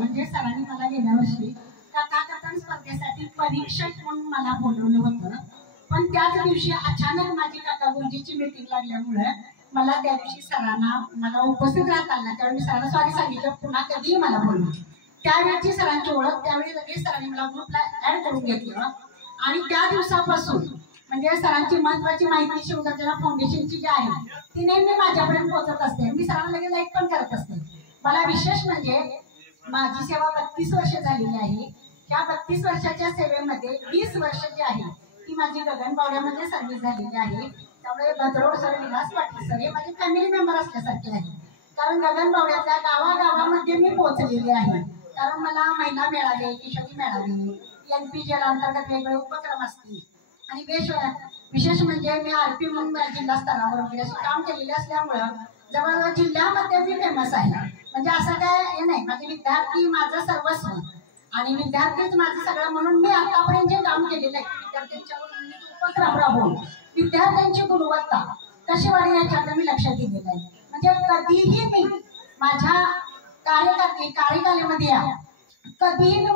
म्हणजे सरांनी मला गेल्या वर्षी कथाकथन स्पर्धेसाठी परीक्षक म्हणून मला बोलवलं होतं, पण त्याच दिवशी अचानक माझी काका गुरुजीची मीटिंग लागल्यामुळे मला त्या दिवशी सरांना मला उपस्थित राहता आलं. त्यावेळी मी सरांना सॉरी सांगितलं, पुन्हा कधीही मला बोलवलं. त्यावेळची सरांची ओळख, त्यावेळी लगेच सरांनी मला ग्रुपला ऍड करून घेतलं आणि त्या दिवसापासून म्हणजे सरांची महत्वाची माहिती शिवगर्जना फाउंडेशनची जी आहे ती नेहमी माझ्यापर्यंत पोहोचत असते. मी सरांना लगेच लाईक पण करत असते. मला विशेष म्हणजे माझी सेवा 32 वर्ष झालेली आहे. त्या 32 वर्षाच्या सेवेमध्ये 20 वर्ष जी आहे ती माझी गगनबावड्यामध्ये सर्व्हिस झालेली आहे. त्यामुळे भद्रोड सर, विलास पाटील सर हे माझे फॅमिली मेंबर असल्यासारखे आहे. कारण गगनबावड्यातल्या गावागावामध्ये मी पोहोचलेले आहे. कारण मला महिला मेळावे, किशोरी मेळावे, NPJL अंतर्गत वेगवेगळे उपक्रम असतील आणि विशेष म्हणजे मी RP म्हणून जिल्हा स्तरावर वगैरे असे काम केलेले असल्यामुळं जवळजवळ जिल्ह्यामध्ये मी फेमस आहे. म्हणजे असं काय हे नाही, माझे विद्यार्थी माझं सर्वस्व आणि विद्यार्थीच माझं सगळं. म्हणून मी आतापर्यंत जे काम केलेलं आहे विद्यार्थ्यांच्यावर उपक्रम राबवून विद्यार्थ्यांची गुणवत्ता कशी वाढेल याच्याकडे मी लक्ष दिलेलं आहे. म्हणजे कधीही मी माझ्या कार्यकालीमध्ये कधीही मी